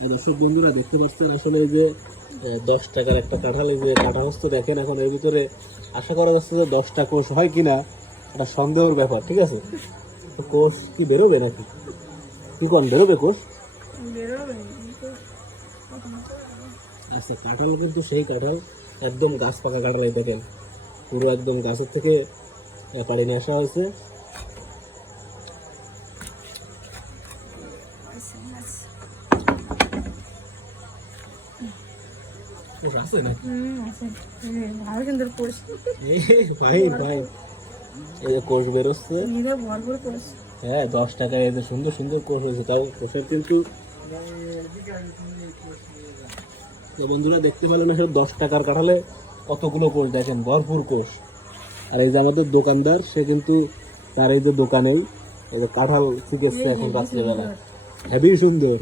দর্শক বন্ধুরা দেখতে পাচ্ছেন আসলে এই যে 10 টাকার একটা কাঁঠাল, এই যে কাটা হস্ত দেখেন, এখন এর ভিতরে আশা করা যাচ্ছে যে 10টা কোষ হয় কিনা এটা সন্দেহের ব্যাপার। ঠিক আছে, তো কোষ কি বেরোবে নাকি কি কোন বেরোবে কোষ? আচ্ছা, কাঁঠাল কিন্তু সেই কাঁঠাল, একদম গাছ পাকা কাঁঠাল। এই দেখেন পুরো একদম গাছের থেকে পাড়ে নিয়ে আসা হয়েছে। কোষ আছে না? ভালো সুন্দর কোর্স ফাইন ফাইন, এই যে কোষ বেরোচ্ছে। ভরপুর কোর্স। হ্যাঁ, 10 টাকায় এই যে সুন্দর সুন্দর কোষ হয়েছে, তাও কোষের কিন্তু তো বন্ধুরা দেখতে পেলেন সব 10 টাকার কাঁঠালে কতগুলো কোষ, দেখেন ভরপুর কোষ। আর এই যে আমাদের দোকানদার, সে কিন্তু তার এই যে দোকানেই এই যে কাঁঠাল শিখেছে এখন রাত্রেবেলা, হেবি সুন্দর।